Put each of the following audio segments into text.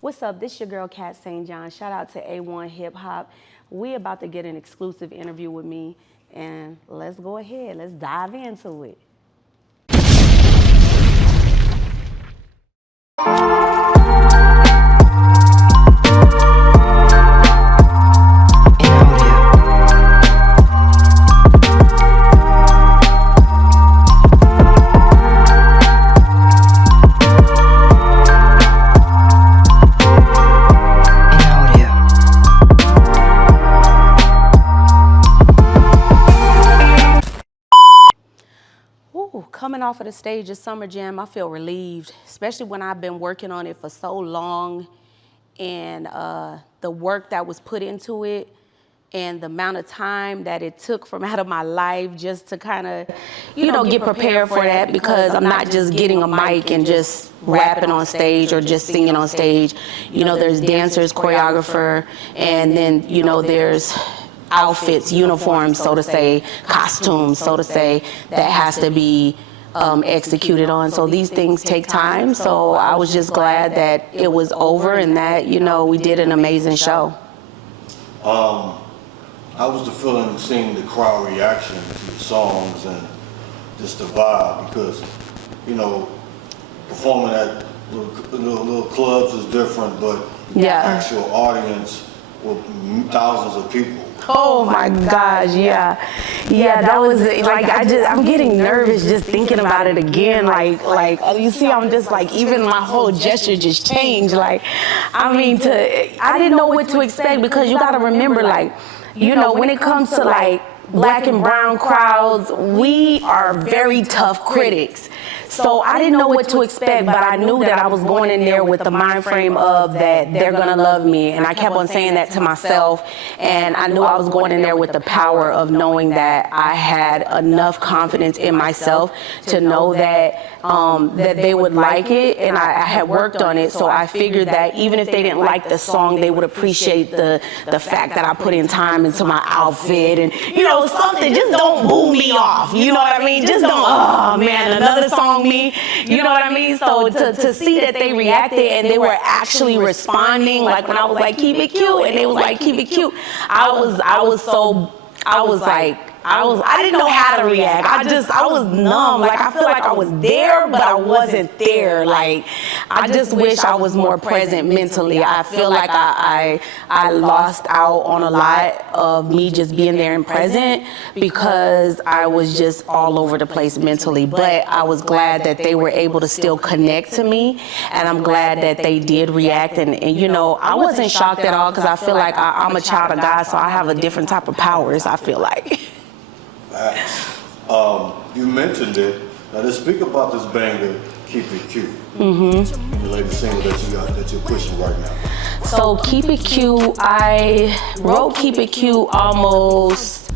What's up? This your girl Kat St. John. Shout out to A1 Hip Hop. We about to get an exclusive interview with me, and let's go ahead. Let's dive into it. Coming off of the stage of Summer Jam, I feel relieved, especially when I've been working on it for so long, and the work that was put into it and the amount of time that it took from out of my life just to kind of, get prepared for that, because I'm not just getting a mic and just rapping on stage or just singing on stage. There's dancers, choreographer, and then, there's outfits, uniforms, so to say, costumes, so to say, that has to be executed on. So these things take time. So I was just glad that it was over and that, we did an amazing show. How was the feeling seeing the crowd reaction to the songs and just the vibe? Because, performing at little clubs is different, but the actual audience with thousands of people. Oh my gosh, yeah, that was like, I'm getting nervous just thinking about it again. Like you see, I'm just like, even my whole gesture just changed. Like, I didn't know what to expect, because you got to remember, like, when it comes to like black and brown crowds, we are very tough critics. So I didn't know what to expect, but I knew that I was going in there with the mind frame of that they're gonna love me. And I kept on saying that to myself. And I knew I was going in there with the power of knowing that I had enough confidence in myself to know that that they would like it. And I had worked on it. So I figured that even if they didn't like the song, they would appreciate the fact that I put in time into my outfit and, something. Just don't boo me off. You know what I mean? Just don't, oh man, another song me. You know what I mean? So to see that they reacted and they were actually responding, like when I was like, keep it cute, and they was like, keep it cute. I didn't know how to react. I was numb. Like, I feel like I was there, but I wasn't there. Like, I just wish I was more present mentally. I feel like I lost out on a lot of me just being there and present, because I was just all over the place mentally. But I was glad that they were able to still connect to me, and I'm glad that they did react. And I wasn't shocked at all, because I feel like I'm a child of God, so I have a different type of powers, I feel like. You mentioned it. Now let's speak about this banger, Keep It Cute. The latest single that you're pushing right now. So Keep It Cute, I wrote Keep It Cute almost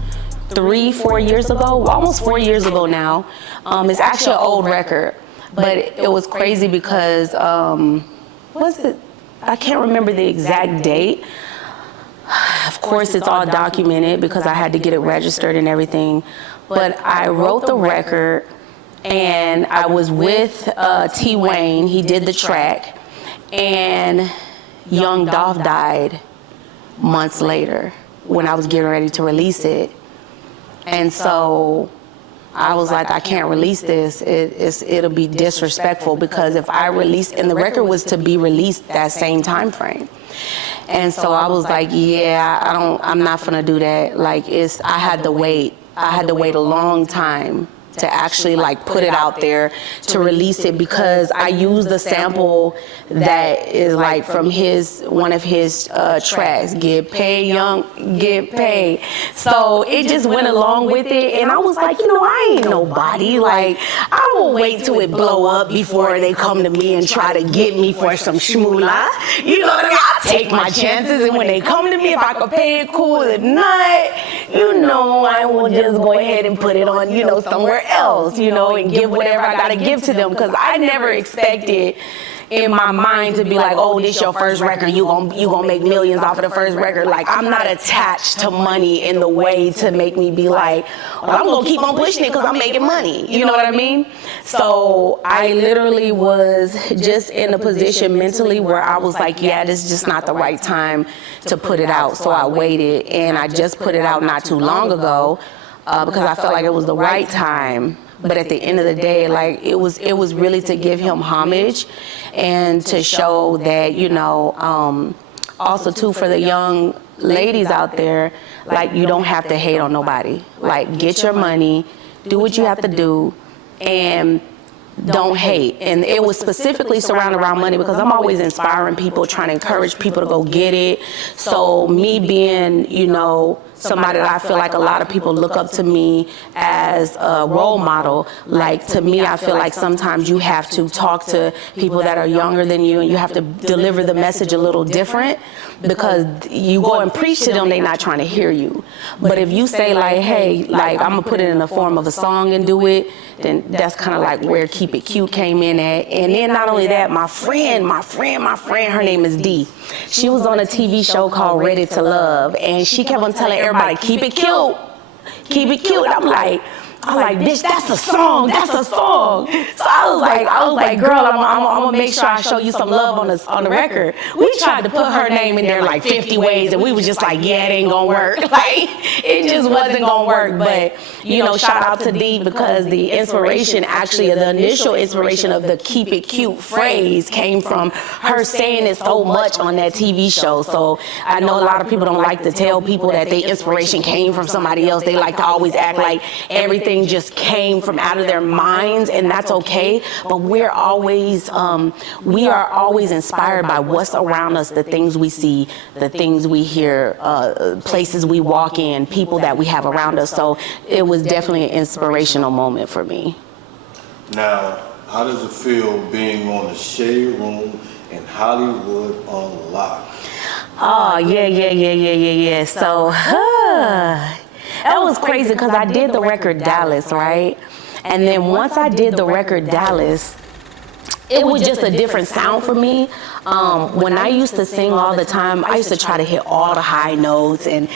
3-4 years ago, almost 4 years ago now. It's actually an old record, but it was crazy because, I can't remember the exact date. Of course, it's all documented because I had to get it registered and everything. But I wrote the record, and I was with T. Wayne. He did the track, and Young Dolph died months later when I was getting ready to release it. And so I was like, I can't release this. It'll be disrespectful, because if I release, and the record was to be released that same time frame. And so I was like, yeah, I'm not gonna do that. Like, I had to wait a long time to actually like put it out there to release it, because I used the sample that is like from one of his tracks, Get Paid Young, Get Paid. So it just went along with it, and I was like, I ain't nobody. Like, I will wait till it blow up before they come to me and try to get me for some shmoolah. You know what I mean? I take my chances, and when they come to me, if I could pay it, cool. If not, I will just go ahead and put it on, somewhere else, and give whatever I gotta give to them, because I never expected, in my mind to be like, oh, this your first record, you gonna make millions off of the first record. Like, I'm not attached to money in the way to make me be like, well, I'm gonna keep on pushing it because I'm making money. You know what I mean? So I literally was just in a position mentally where I was like, yeah, this is just not the right time to put it out. So I waited, and I just put it out not too long ago because I felt like it was the right time. But at the end of the day, like, it was really to give him homage and to show that, you know, also too, for the young ladies out there, like, you don't have to hate on nobody. Like, get your money, do what you have to do, and don't hate. And it was specifically surrounded around money because I'm always inspiring people, trying to encourage people to go get it. So me being, you know, somebody that I feel like a lot of people look up to me as a role model, like, to me, I feel like sometimes you have to talk to people that are younger than you, and you have to deliver the message a little different, because you go and preach to them, they're not trying to hear you. But if you say, like, hey, like, I'm gonna put it in the form of a song and do it, then that's kind of like where Keep It Cute came in at. And then not only that, my friend, her name is Dee. She was on a TV show called Ready to Love, and she kept on telling everybody, keep it cute, keep it cute. I'm like, bitch, that's a song, that's a song. So I was like, girl, I'm gonna make sure I show you some love on the record. We tried to put her name in there like 50 ways, and we was just like, yeah, it ain't gonna work. Like, it just wasn't gonna work. But, you know, shout out to Dee, because the inspiration, actually, the initial inspiration of the keep it cute phrase came from her saying it so much on that TV show. So I know a lot of people don't like to tell people that their inspiration came from somebody else. They like to always act like everything just came from out of their minds, and that's okay. But we are always inspired by what's around us, the things we see, the things we hear, places we walk in, people that we have around us. So it was definitely an inspirational moment for me. Now, how does it feel being on the Shade Room in Hollywood Unlocked? Oh, yeah. So, that was crazy because I did the record Dallas, right? And then once I did the record Dallas, it was just a different sound for me. When I used to sing all the time, I used to try to hit all the high notes and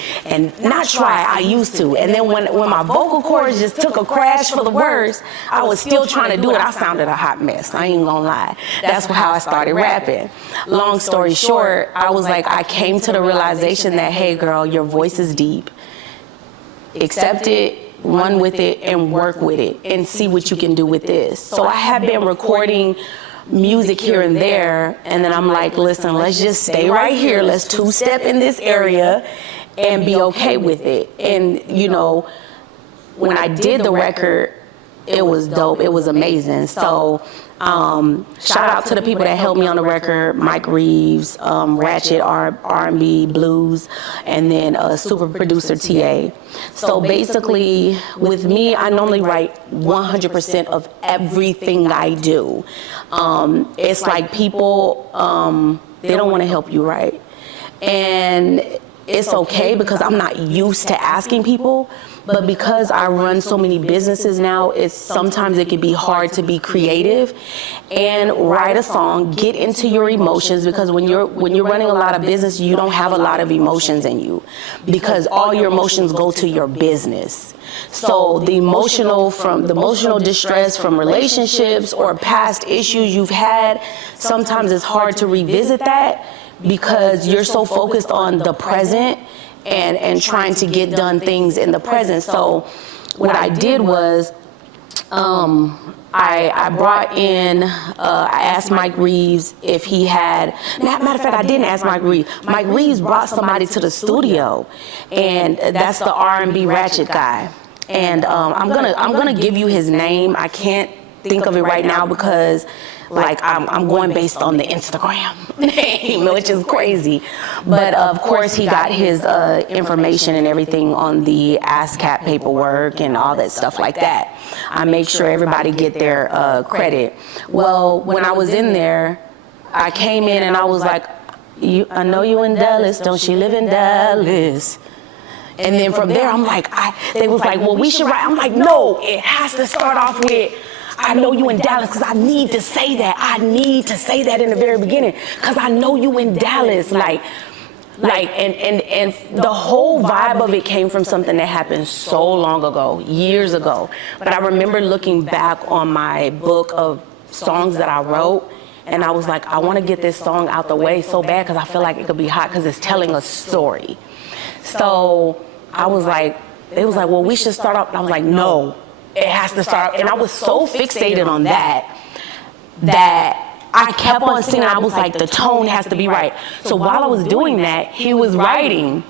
not try, I used to. And then when my vocal cords just took a crash for the words, I was still trying to do it. I sounded a hot mess, I ain't gonna lie. That's how I started rapping. Long story short, I was like, I came to the realization that, hey girl, your voice is deep. Accept it, run with it, and work with it, and see what you can do with this. So I have been recording music here and there, and then I'm like, listen, let's just stay right here. Let's two-step in this area and be okay with it. And, you know, when I did the record, it was dope. It was amazing. So shout out to the people that helped me on the record: Mike Reeves, Ratchet R&B Blues, and then super producer TA. So basically, with me, I normally write 100% of everything I do. It's like people, they don't want to help you write. And it's okay because I'm not used to asking people. But because I run so many businesses now, sometimes it can be hard to be creative and write a song, get into your emotions, because when you're running a lot of business, you don't have a lot of emotions in you because all your emotions go to your business. So the emotional distress from relationships or past issues you've had, sometimes it's hard to revisit that because you're so focused on the present and trying to get done things in the present. So what I did was I brought in, I asked Mike Reeves if he had, matter of fact, I didn't ask Mike Reeves. Mike Reeves brought somebody to the studio, and that's the R&B Ratchet guy. And I'm gonna give you his name. I can't think of it right now because like I'm going based on the Instagram name, which is crazy. But of course he got his information and everything on the ASCAP paperwork and all that stuff like that. I make sure everybody get their credit. Well, when I was in there, I came in and I was like, I know you in Dallas, don't you live in Dallas? And then from there, I'm like, they was like, well, we should write. I'm like, no, it has to start off with, I know you in Dallas, because I need to say that. I need to say that in the very beginning, because I know you in Dallas. And the whole vibe of it came from something that happened so long ago, years ago. But I remember looking back on my book of songs that I wrote, and I was like, I want to get this song out the way so bad, because I feel like it could be hot, because it's telling a story. So I was like, it was like, well, we should start off. And I was like, no, it has to start. And I was so fixated on that I kept on singing. I was like, the tone has to be right. So while I was doing that, he was writing.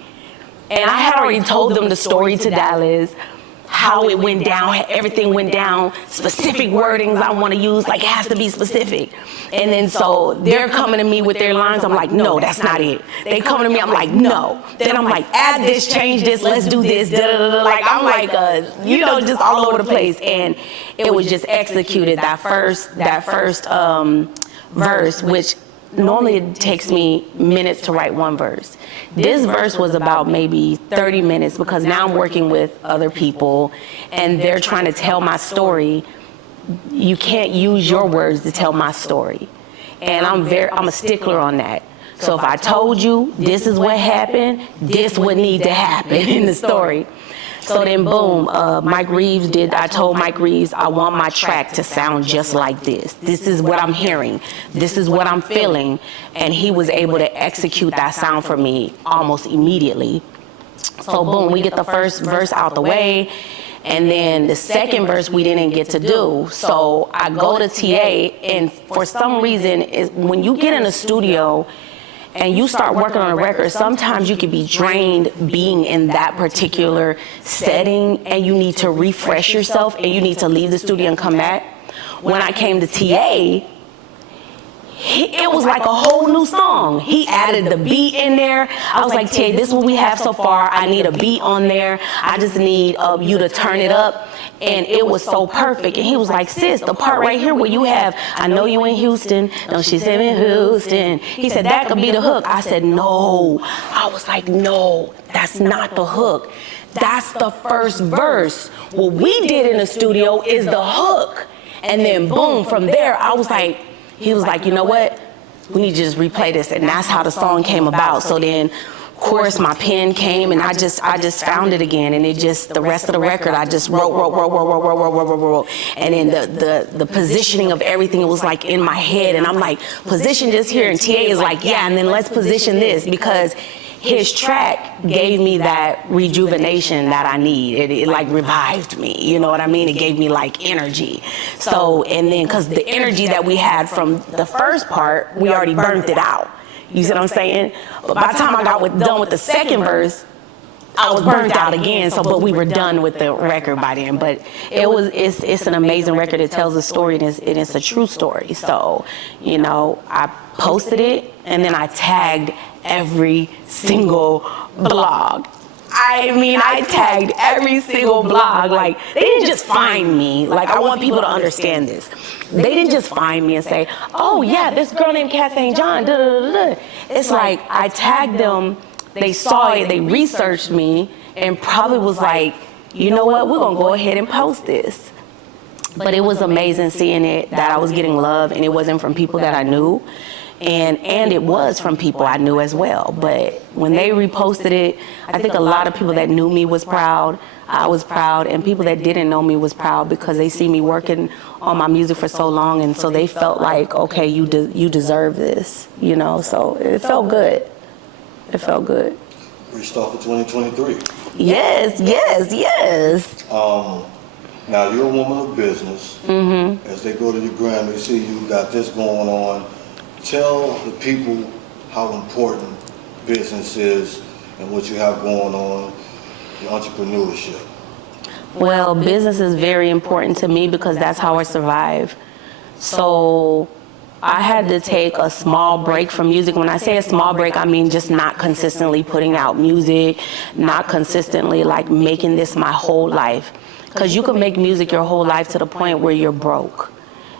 And I had already told them the story to Dallas, how it went down, everything went down, specific wordings I want to use, like it has to be specific. And then so they're coming to me with their lines. I'm like, no, that's not it. They come to me, I'm like, no. Then I'm like, add this, change this, let's do this, da da da. Like I'm like, just all over the place. And it was just executed. That first verse, which normally it takes me minutes to write one verse. This verse was about maybe 30 minutes, because now I'm working with other people and they're trying to tell my story. You can't use your words to tell my story. And I'm a stickler on that. So if I told you this is what happened, this would need to happen in the story. So then boom, I told Mike Reeves, I want my track to sound just like this. This is what I'm hearing. This is what I'm feeling. And he was able to execute that sound for me almost immediately. So boom, we get the first verse out the way. And then the second verse we didn't get to do. So I go to TA, and for some reason, when you get in a studio and you start working on a record, sometimes you can be drained being in that particular setting, and you need to refresh yourself, and you need to leave the studio and come back. When I came to TA, it was like a whole new song. He added the beat in there. I was like, TA, this is what we have so far. I need a beat on there. I just need you to turn it up. And it was so perfect. And he was like, sis, the part right here where you have, I know you in Houston. No, she said in Houston. He said, that could be the hook. I said, no. I was like, no, that's not the hook. That's the first verse. What we did in the studio is the hook. And then boom, from there, I was like, he was like, you know what? We need to just replay this. And that's how the song came about. So then, of course, my pen came, and I just found it again. And the rest of the record, I just wrote. And then the positioning of everything, it was like in my head. And I'm like, position this here. And TA is like, yeah, and then let's position this, because his track gave me that rejuvenation that I need. It like revived me, you know what I mean? It gave me like energy. So, and then because the energy that we had from the first part, we already burnt it out. You see what I'm saying? But by the time I got done with the second verse, I was burnt out again. So, but we were done with the record by then. But it's an amazing record. It tells a story, and it's a true story. So, I posted it, and then I tagged every single blog. I tagged every single blog. Like, they didn't just find me. Like, I want people to understand this. They didn't just find me and say, oh yeah, this girl named Kat St. John, da da da da. It's like, I tagged them, they saw it, they researched me, and probably was like, you know what, we're gonna go ahead and post this. But it was amazing seeing it, that I was getting love, and it wasn't from people that I knew. And it was from people I knew as well. But when they reposted it, I think a lot of people that knew me was proud. I was proud, and people that didn't know me was proud, because they see me working on my music for so long, and so they felt like, okay, you deserve this, So it felt good. It felt good. Great start for 2023. Yes. Now you're a woman of business. Mm-hmm. As they go to your Grammy, see you got this going on. Tell the people how important business is and what you have going on, your entrepreneurship. Well, business is very important to me, because that's how I survive. So I had to take a small break from music. When I say a small break, I mean just not consistently putting out music, not consistently like making this my whole life. Because you can make music your whole life to the point where you're broke.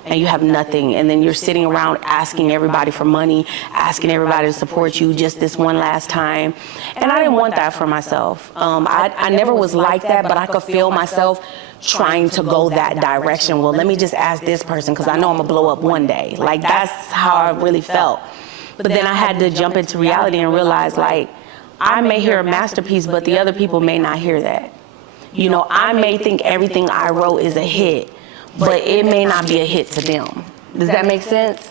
and you have nothing, and then you're sitting around asking everybody for money, asking everybody to support you just this one last time. And I didn't want that for myself. I never was like that, but I could feel myself trying to go that direction. Well, let me just ask this person because I know I'm gonna blow up one day. Like, that's how I really felt. But then I had to jump into reality and realize, like, I may hear a masterpiece, but the other people may not hear that. You know, I may think everything I wrote is a hit, but it may not be a hit to them. Does that make sense?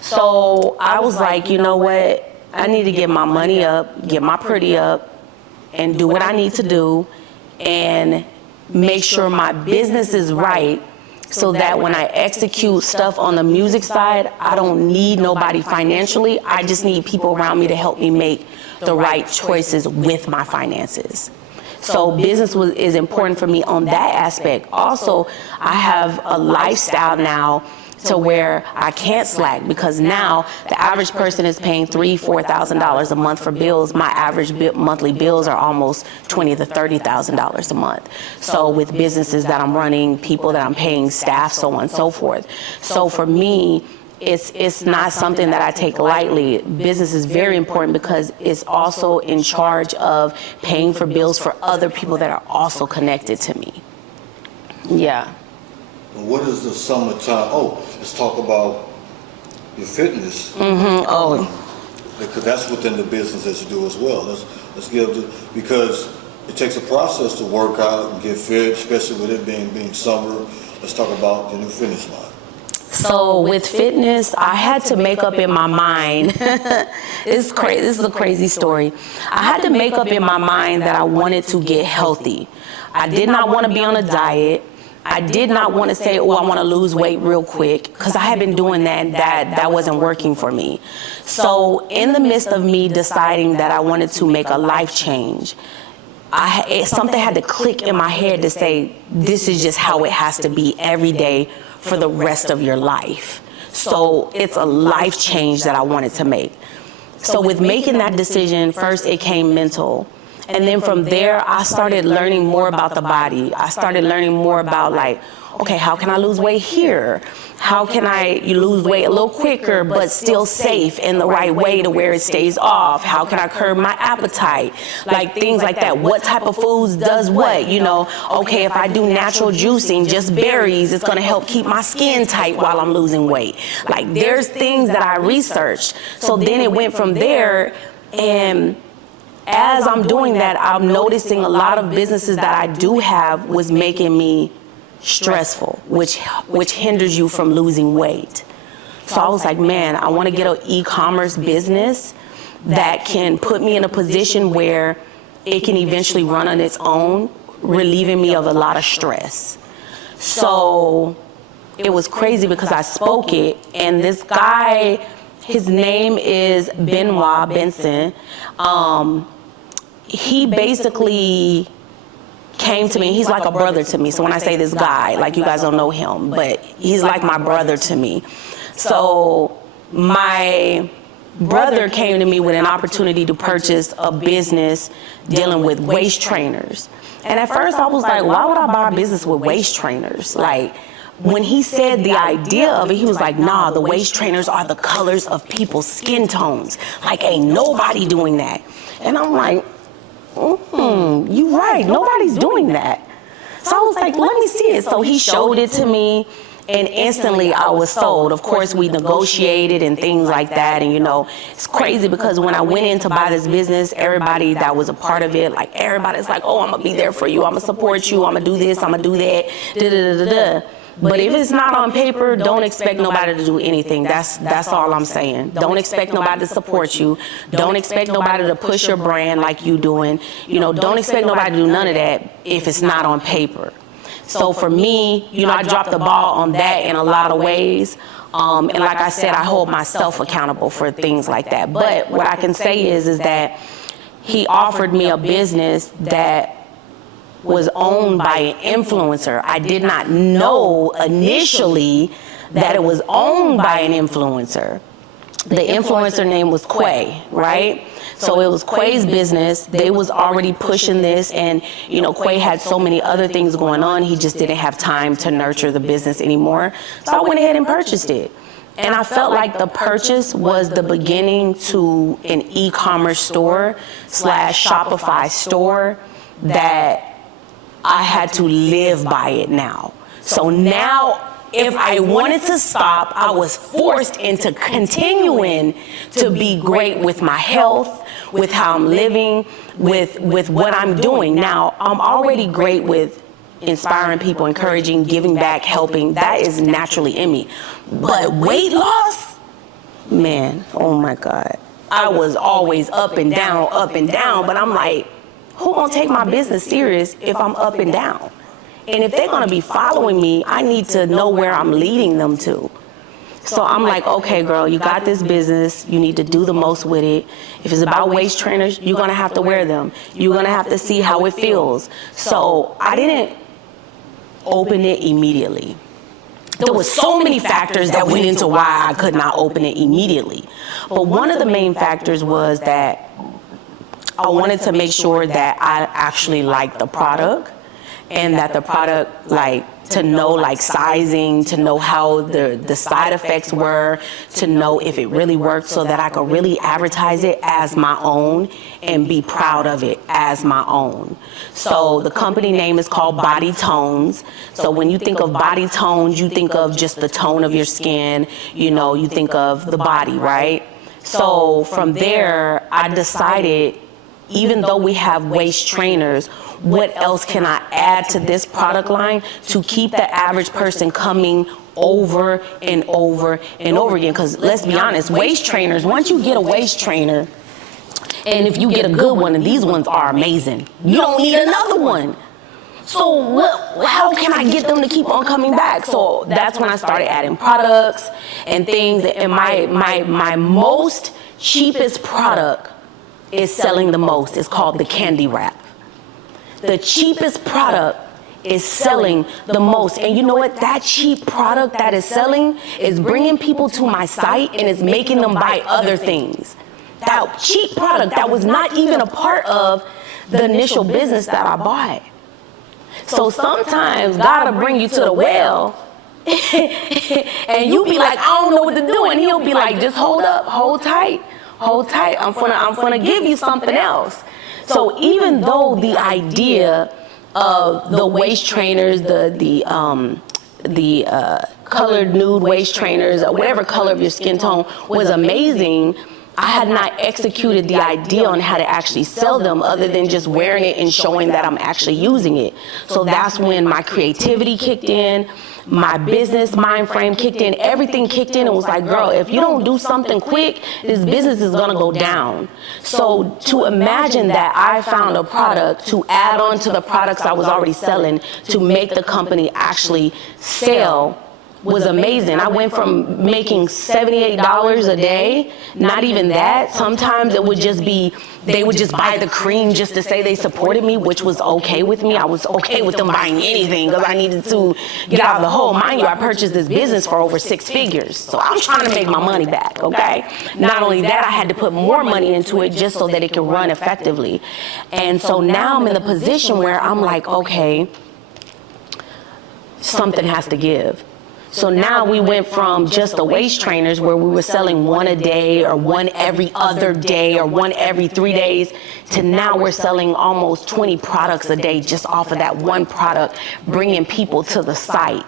So I was like, you know what? I need to get my money up, get my pretty up, and do what I need to do, and make sure my business is right, so that when I execute stuff on the music side, I don't need nobody financially. I just need people around me to help me make the right choices with my finances. So business is important for me on that aspect. Also, I have a lifestyle now to where I can't slack, because now the average person is paying $3,000, $4,000 a month for bills. My average monthly bills are almost $20,000 to $30,000 a month. So with businesses that I'm running, people that I'm paying, staff, so on and so forth. So for me, it's not something that I take lightly. Business is very important because it's also in charge of paying for bills for other people that are also connected to me. Yeah. What is the summertime? Oh, let's talk about your fitness. Because that's within the business that you do as well. Let's give because it takes a process to work out and get fit, especially with it being summer. Let's talk about the new fitness line. So with fitness, I had to make up in my mind. It's crazy. This is a crazy story. I had to make up in my mind that I wanted to get healthy. I did not want to be on a diet. I did not want to say, oh, I want to lose weight real quick, because I had been doing that wasn't working for me. So in the midst of me deciding that I wanted to make a life change, something had to click in my head to say, this is just how it has to be every day for the rest of your life. So it's a life change that I wanted to make. So with making that decision, first it came mental. And then from there, I started learning more about the body. I started learning more about, like, okay, how can I lose weight here? How can I lose weight a little quicker but still safe in the right way to where it stays off? How can I curb my appetite? Like things like that. What type of foods does what? You know, okay, if I do natural juicing, just berries, it's gonna help keep my skin tight while I'm losing weight. Like, there's things that I researched. So then it went from there, and as I'm doing that, I'm noticing a lot of businesses that I do have was making me stressful, which hinders you from losing weight. So I was like, man, I want to get an e-commerce business that can put me in a position where it can eventually run on its own, relieving me of a lot of stress. So it was crazy because I spoke it, and this guy, his name is Benoit Benson. He basically came to me. He's like a brother to me. So when I say this guy, like, you guys don't know him, but he's like my brother to me. So my brother came to me with an opportunity to purchase a business dealing with waist trainers. And at first I was like, why would I buy a business with waist trainers? Like, when he said the idea of it, he was like, nah, the waist trainers are the colors of people's skin tones. Like, ain't nobody doing that. And I'm like, you're right, nobody's doing that. So I was like, let me see it. So he showed it to me, and instantly I was sold. Of course, we negotiated and things like that. And, you know, it's crazy because when I went in to buy this business, everybody that was a part of it, like, everybody's like, oh, I'm going to be there for you. I'm going to support you. I'm going to do this. I'm going to do that. Da-da-da-da-da. But if it's not on paper, don't expect nobody to do anything. That's all I'm saying. Don't expect nobody to support you. Don't expect nobody to push your brand like you doing. You know, don't expect nobody to do none of that if it's not on paper. So for me, you know, I dropped the ball on that in a lot of ways. And like I said, I hold myself accountable for things like that. But what I can say is that he offered me a business that was owned by an influencer. I did not know initially that it was owned by an influencer. The influencer name was Quay, right? So it was Quay's business. They was already pushing this, and you know, Quay had so many other things going on. He just didn't have time to nurture the business anymore. So I went ahead and purchased it. And I felt like the purchase was the beginning to an e-commerce store / Shopify store that I had to live by it now. So now, if I wanted to stop, I was forced into continuing to be great with my health, with how I'm living, with what I'm doing. Now, I'm already great with inspiring people, encouraging, giving back, helping. That is naturally in me. But weight loss, man, oh my God. I was always up and down, but I'm like, who gonna take my business serious if I'm up and down? And if they're gonna be following me, I need to know where I'm leading them to. So I'm like, okay, girl, you got this business. You need to do the most with it. If it's about waist trainers, you're gonna have to wear them. You're gonna have to see how it feels. So I didn't open it immediately. There was so many factors that went into why I could not open it immediately. But one of the main factors was that I wanted to make sure that I actually liked the product, and that the product, like, to know like sizing, to know how the side effects were, to know if it really worked, so that I could really advertise it as my own and be proud of it as my own. So the company name is called Body Tones. So when you think of Body Tones, you think of just the tone of your skin, you know, you think of the body, right? So from there, I decided, even though we have waist trainers, what else can I add to this product line to keep the average person coming over and over and over again? Because let's be honest, waist trainers, once you get a waist trainer, and if you get a good one, and these ones are amazing, you don't need another one. So how can I get them to keep on coming back? So that's when I started adding products and things. And my most cheapest product is selling the most. It's called the candy wrap. The cheapest product is selling the most. And you know what? That cheap product that is selling is bringing people to my site, and it's making them buy other things. That cheap product that was not even a part of the initial business that I bought. So sometimes God will bring you to the well and you be like, I don't know what to do. And he'll be like, just hold up, hold tight. Hold tight. I'm gonna give you something else. So even though the idea of the waist trainers, the colored nude waist trainers, or whatever color of your skin tone, was amazing, I had not executed the idea on how to actually sell them, other than just wearing it and showing that I'm actually using it. So that's when my creativity kicked in. My business mind frame kicked in, everything kicked in, and was like, girl, if you don't do something quick, this business is gonna go down. So to imagine that I found a product to add on to the products I was already selling to make the company actually sell was amazing. I went from making $78 a day, not even that. Sometimes it would just be, they would just buy the cream just to say they supported me, which was okay with me. I was okay with them buying anything because I needed to get out of the hole. Mind you, I purchased this business for over 6 figures. So I'm trying to make my money back, okay? Not only that, I had to put more money into it just so that it could run effectively. And so now I'm in the position where I'm like, okay, something has to give. So now we went from just the waist trainers, where we were selling one a day or one every other day or one every 3 days, to now we're selling almost 20 products a day just off of that one product, bringing people to the site.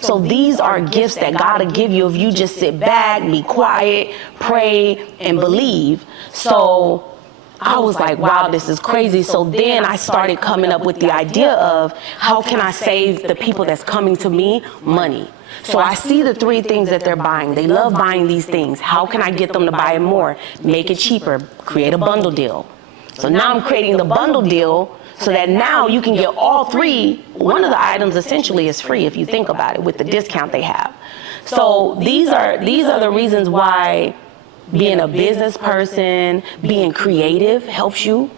So these are gifts that God will give you if you just sit back, be quiet, pray, and believe. So I was like, wow, this is crazy. So then I started coming up with the idea of, how can I save the people that's coming to me money? So I see the 3 things that they're buying. They love buying these things. How can I get them to buy it more? Make it cheaper. Create a bundle deal. So now I'm creating the bundle deal so that now you can get all 3. One of the items essentially is free if you think about it, with the discount they have. So these are the reasons why being a business person, being creative helps you.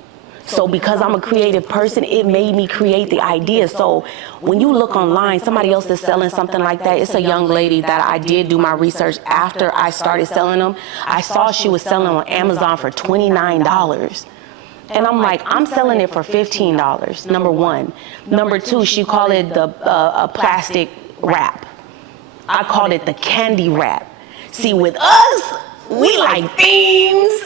So because I'm a creative person, it made me create the idea. So when you look online, somebody else is selling something like that. It's a young lady that I did do my research after I started selling them. I saw she was selling on Amazon for $29. And I'm like, I'm selling it for $15, number one. Number two, she called it the plastic wrap. I called it the candy wrap. See, with us, we like themes.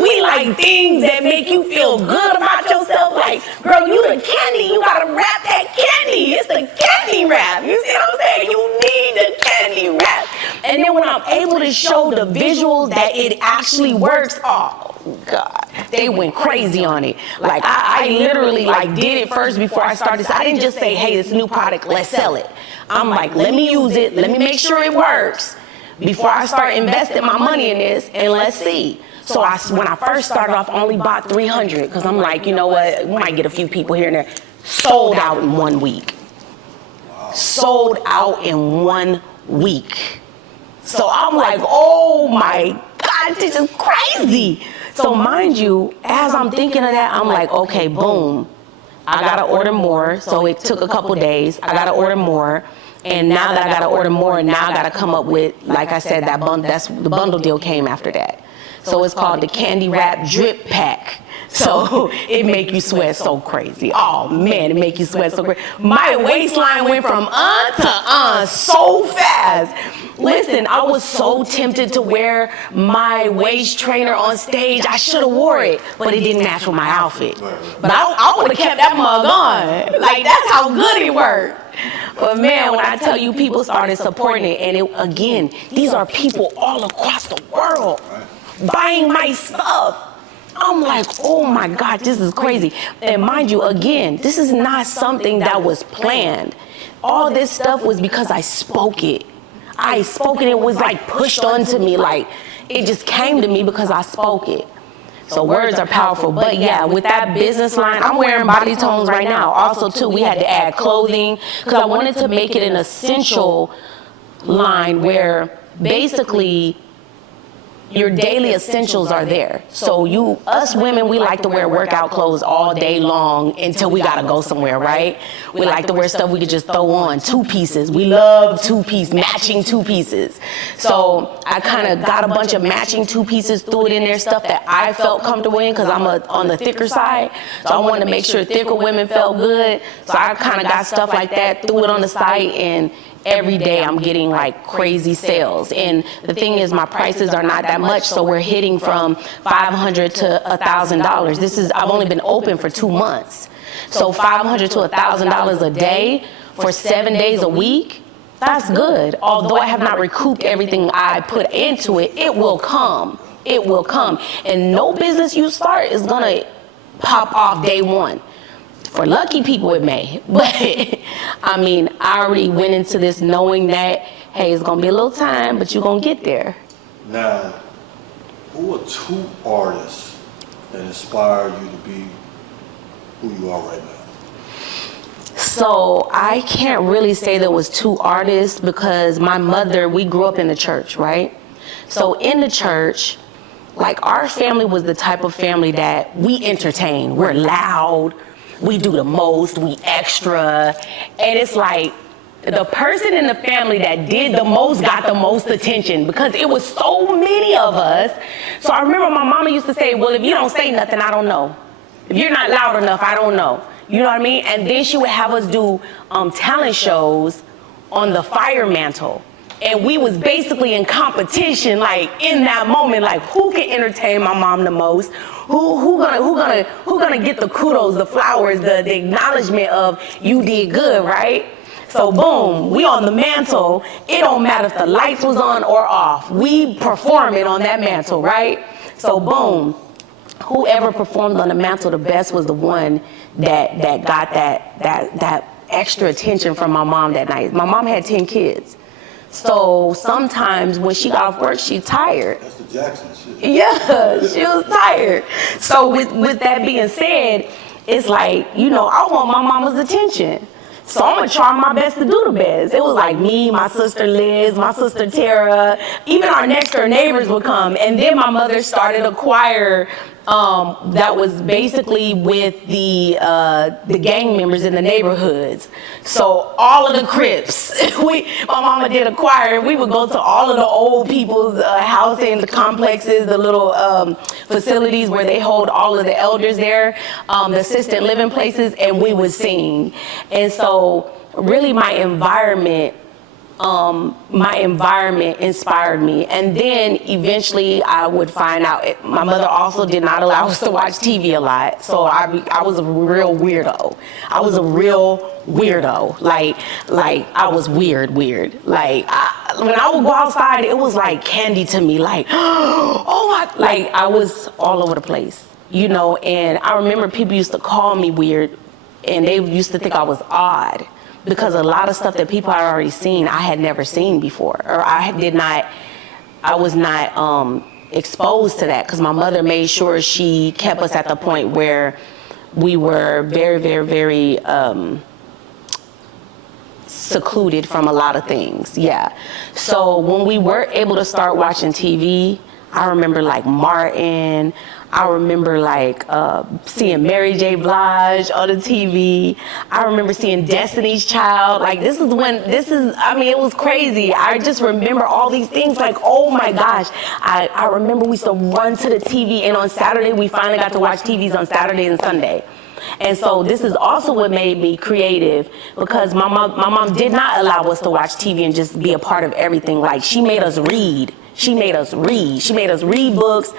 We like things that make you feel good about yourself. Like, girl, you the candy. You gotta wrap that candy. It's the candy wrap. You see what I'm saying? You need the candy wrap. And then when I'm able to show the visuals that it actually works, oh God, they went crazy on it. Like I literally like did it first before I started. So I didn't just say, hey, it's a new product, let's sell it. I'm like, let me use it. Let me make sure it works before I start investing my money in this, and let's see. So when I first started off, I only bought 300 because I'm like, you know what, we might get a few people here and there. Sold out in 1 week. Sold out in 1 week. So I'm like, oh my God, this is crazy. So mind you, as I'm thinking of that, I'm like, okay, boom. I gotta order more. So it took a couple days. I gotta order more. And now that I gotta order more, now I gotta come up with, like I said, that the bundle deal came after that. So it's called the Candy Wrap Drip Pack. So it make you sweat so crazy. Oh man, it make you sweat so crazy. My waistline went from to so fast. Listen, I was so tempted to wear my waist trainer on stage. I should have wore it, but it didn't match with my outfit. But I would have kept that mug on. Like, that's how good it worked. But man, when I tell you, people started supporting it, and again, these are people all across the world buying my stuff. I'm like, oh my God, this is crazy. And mind you, again, this is not something that was planned. All this stuff was because I spoke it. I spoke it. It was like pushed onto me. Like, it just came to me because I spoke it. So words are powerful. But yeah, with that business line, I'm wearing body tones right now. Also, too, we had to add clothing because I wanted to make it an essential line where basically your daily essentials are there. So us women, we like to wear workout clothes all day long until we gotta go somewhere, right? We like to wear stuff we could just throw on, 2 pieces. We love 2-piece, matching 2 pieces. So I kind of got a bunch of matching 2 pieces, threw it in there, stuff that I felt comfortable in because I'm on the thicker side. So I wanted to make sure thicker women felt good. So I kind of got stuff like that, threw it on the site, and every day I'm getting like crazy sales. And the thing is, my prices are not that much, so we're hitting from $500 to $1,000. I've only been open for 2 months. So $500 to $1,000 a day for 7 days a week, that's good. Although I have not recouped everything I put into it, it will come. It will come. And no business you start is gonna pop off day one. For lucky people, it may. But I mean, I already went into this knowing that, hey, it's gonna be a little time, but you're gonna get there. Now, who are 2 artists that inspire you to be who you are right now? So I can't really say there was 2 artists because my mother, we grew up in the church, right? So in the church, like, our family was the type of family that we entertain. We're loud. We do the most, we extra, and it's like the person in the family that did the most got the most attention because it was so many of us. So I remember my mama used to say, well, if you don't say nothing, I don't know. If you're not loud enough, I don't know. You know what I mean? And then she would have us do talent shows on the fire mantle. And we was basically in competition, like in that moment, like who can entertain my mom the most? Who gonna get the kudos, the flowers, the acknowledgement of you did good, right? So boom, we on the mantle. It don't matter if the lights was on or off. We perform it on that mantle, right? So boom, whoever performed on the mantle the best was the one that got that extra attention from my mom that night. My mom had 10 kids. So sometimes when she got off work, she's tired. That's the Jackson shit. Yeah, she was tired. So with that being said, it's like, you know, I want my mama's attention. So I'm gonna try my best to do the best. It was like me, my sister Liz, my sister Tara, even our next door neighbors would come. And then my mother started a choir that was basically with the gang members in the neighborhoods. So all of the Crips, my mama did a choir, and we would go to all of the old people's housing, the complexes, the little facilities where they hold all of the elders there, the assisted living places, and we would sing. And so really my environment inspired me. And then eventually I would find out my mother also did not allow us to watch TV a lot. So I was a real weirdo. I was a real weirdo. Like I was weird. Like when I would go outside, it was like candy to me. Like, oh my, like I was all over the place, you know. And I remember people used to call me weird, and they used to think I was odd, because a lot of stuff that people had already seen, I had never seen before, or I was not exposed to that, because my mother made sure she kept us at the point where we were very, very, very secluded from a lot of things, yeah. So when we were able to start watching TV, I remember like Martin, I remember like seeing Mary J. Blige on the TV. I remember seeing Destiny's Child. Like I mean, it was crazy. I just remember all these things like, oh my gosh. I remember we used to run to the TV, and on Saturday, we finally got to watch TVs on Saturday and Sunday. And so this is also what made me creative, because my mom did not allow us to watch TV and just be a part of everything. Like, she made us read. She made us read books.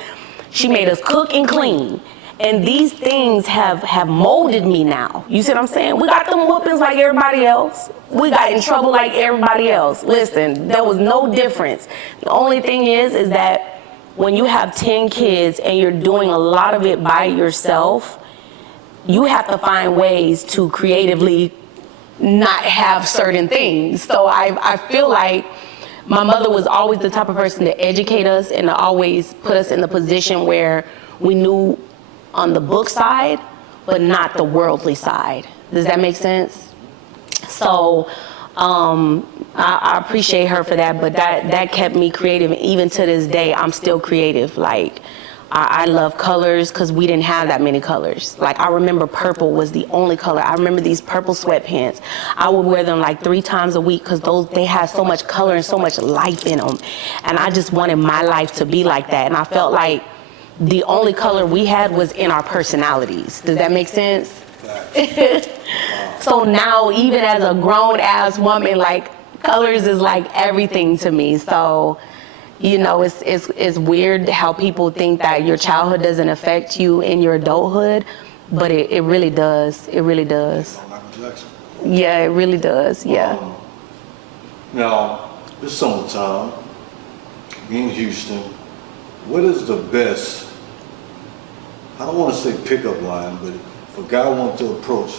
She made us cook and clean. And these things have molded me now. You see what I'm saying? We got them whoopings like everybody else. We got in trouble like everybody else. Listen, there was no difference. The only thing is that when you have 10 kids and you're doing a lot of it by yourself, you have to find ways to creatively not have certain things. So I feel like my mother was always the type of person to educate us and to always put us in the position where we knew on the book side, but not the worldly side. Does that make sense? So I appreciate her for that, but that kept me creative. Even to this day, I'm still creative. Like, I love colors, because we didn't have that many colors. Like, I remember purple was the only color. I remember these purple sweatpants. I would wear them like 3 times a week, because they had so much color and so much life in them. And I just wanted my life to be like that. And I felt like the only color we had was in our personalities. Does that make sense? So now, even as a grown-ass woman, like, colors is like everything to me. So, you know, it's weird how people think that your childhood doesn't affect you in your adulthood, but it really does. It really does. Yeah, it really does. Yeah. Now, it's summertime. In Houston, what is the best, I don't want to say pickup line, but if a guy wants to approach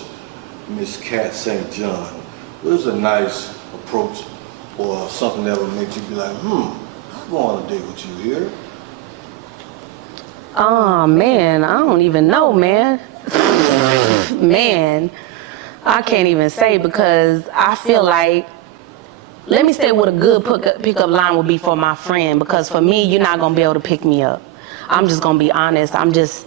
Miss Cat St. John, what is a nice approach, or something that would make you be like, I go on a date with you here? Oh, man, I don't even know, man. Man, I can't even say, because I feel like, let me say what a good pickup line would be for my friend, because for me, you're not going to be able to pick me up. I'm just going to be honest. I'm just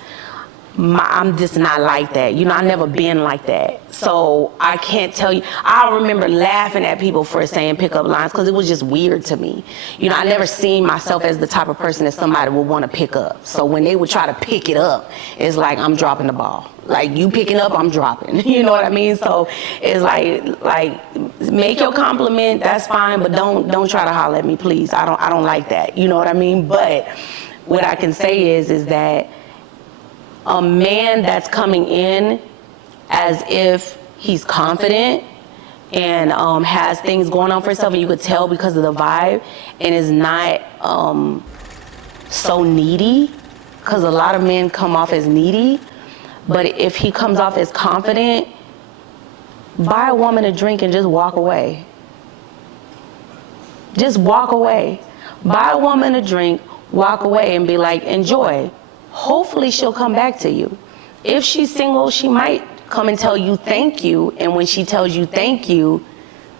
not like that. You know, I've never been like that. So I can't tell you. I remember laughing at people for saying pickup lines, because it was just weird to me. You know, I never seen myself as the type of person that somebody would want to pick up. So when they would try to pick it up, it's like, I'm dropping the ball. Like, you picking up, I'm dropping. You know what I mean? So it's like make your compliment, that's fine, but don't try to holler at me, please. I don't like that. You know what I mean? But what I can say is that a man that's coming in as if he's confident and has things going on for himself, and you could tell because of the vibe, and is not so needy, because a lot of men come off as needy. But if he comes off as confident, buy a woman a drink and just walk away. Just walk away. Buy a woman a drink, walk away, and be like, enjoy. Hopefully she'll come back to you. If she's single, she might come and tell you thank you, and when she tells you thank you,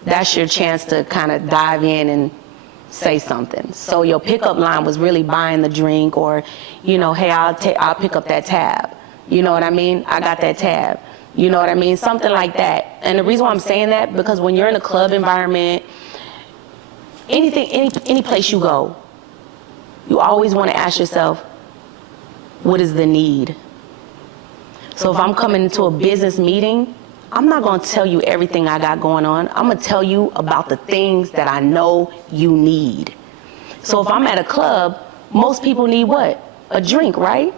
that's your chance to kind of dive in and say something. So your pickup line was really buying the drink, or, you know, hey, I'll pick up that tab. You know what I mean? I got that tab. You know what I mean? Something like that. And the reason why I'm saying that, because when you're in a club environment, any place you go, you always want to ask yourself, what is the need? So if I'm coming into a business meeting, I'm not going to tell you everything I got going on. I'm going to tell you about the things that I know you need. So if I'm at a club, most people need what? A drink, right?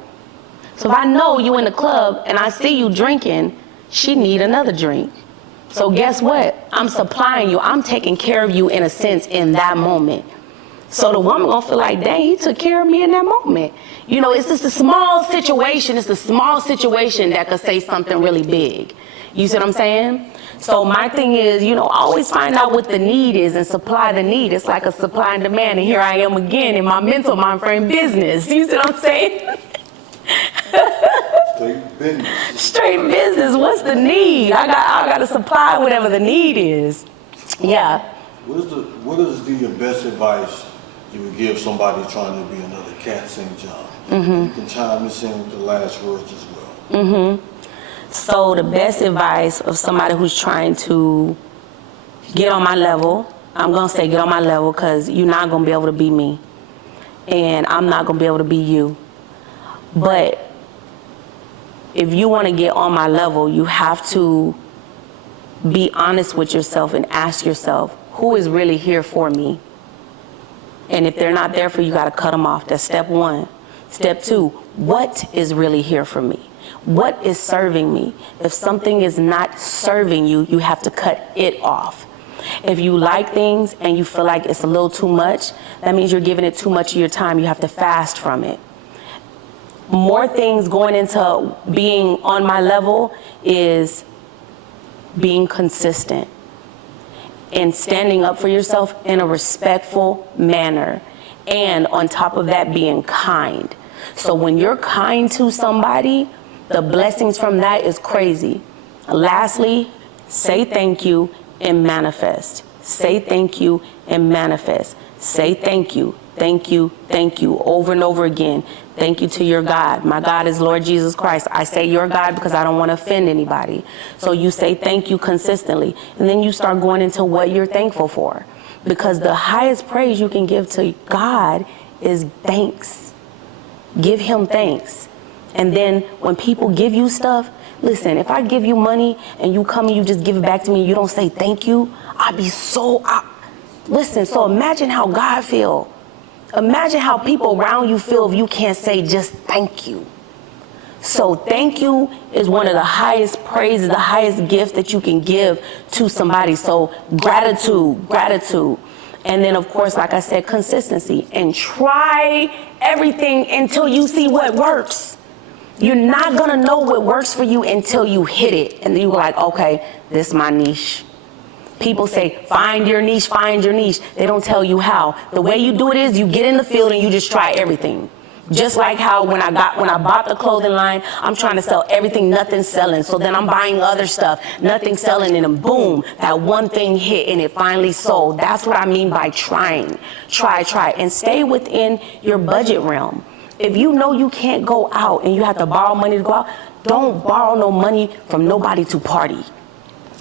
So if I know you in the club and I see you drinking, she need another drink. So guess what? I'm supplying you. I'm taking care of you in a sense in that moment. So the woman gonna feel like, dang, he took care of me in that moment. You know, it's just a small situation. It's a small situation that could say something really big. You see what I'm saying? So my thing is, you know, always find out what the need is and supply the need. It's like a supply and demand. And here I am again in my mental mind frame business. You see what I'm saying? Straight business. Straight business. What's the need? I got to supply whatever the need is. Yeah. What is the best advice you would give somebody trying to be another Kat St. John? You can chime us in with the last words as well. So the best advice of somebody who's trying to get on my level, I'm going to say get on my level, because you're not going to be able to be me. And I'm not going to be able to be you. But if you want to get on my level, you have to be honest with yourself and ask yourself, who is really here for me? And if they're not there for you, you got to cut them off. That's step one. Step two, what is really here for me? What is serving me? If something is not serving you, you have to cut it off. If you like things and you feel like it's a little too much, that means you're giving it too much of your time. You have to fast from it. More things going into being on my level is being consistent and standing up for yourself in a respectful manner. And on top of that, being kind. So when you're kind to somebody, the blessings from that is crazy. Lastly, say thank you and manifest. Say thank you and manifest. Say thank you, thank you, thank you, over and over again. Thank you to your God. My God is Lord Jesus Christ. I say your God because I don't want to offend anybody. So you say thank you consistently. And then you start going into what you're thankful for. Because the highest praise you can give to God is thanks. Give him thanks. And then when people give you stuff, listen, if I give you money and you come and you just give it back to me and you don't say thank you, I'd be so... Listen, so imagine how God feel. Imagine how people around you feel if you can't say just thank you. So thank you is one of the highest praises, the highest gift that you can give to somebody. So gratitude. And then, of course, like I said, consistency. And try everything until you see what works. You're not going to know what works for you until you hit it. And then you're like, okay, this is my niche. People say, find your niche, find your niche. They don't tell you how. The way you do it is you get in the field and you just try everything. Just like how when I bought the clothing line, I'm trying to sell everything, nothing's selling. So then I'm buying other stuff, nothing's selling, and then boom, that one thing hit and it finally sold. That's what I mean by trying. Try, and stay within your budget realm. If you know you can't go out and you have to borrow money to go out, don't borrow no money from nobody to party.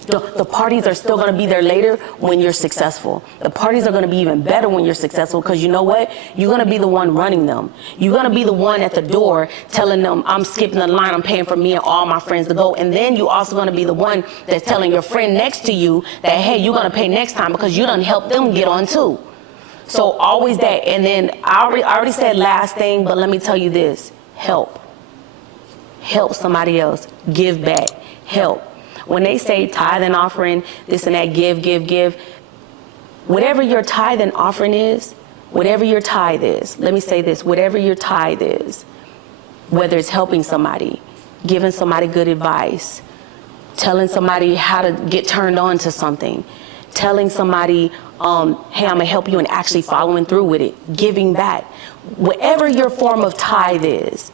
The parties are still going to be there later when you're successful. The parties are going to be even better when you're successful, because you know what? You're going to be the one running them. You're going to be the one at the door telling them, I'm skipping the line, I'm paying for me and all my friends to go. And then you're also going to be the one that's telling your friend next to you that, hey, you're going to pay next time because you done helped them get on too. So always that. And then I already said last thing, but let me tell you this. Help somebody else. Give back. Help. When they say tithe and offering, this and that, give, whatever your tithe and offering is, whatever your tithe is, let me say this, whatever your tithe is, whether it's helping somebody, giving somebody good advice, telling somebody how to get turned on to something, telling somebody, hey, I'm going to help you, and actually following through with it, giving back. Whatever your form of tithe is,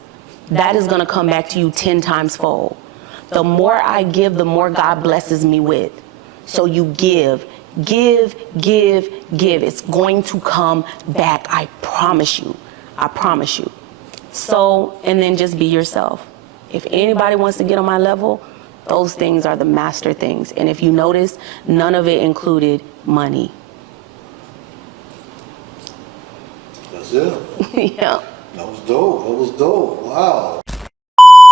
that is going to come back to you 10 times fold. The more I give, the more God blesses me with. So you give Give, give, give. It's going to come back. I promise you. I promise you. So, and then just be yourself. If anybody wants to get on my level, those things are the master things. And if you notice, none of it included money. That's it. Yeah. That was dope. That was dope. Wow.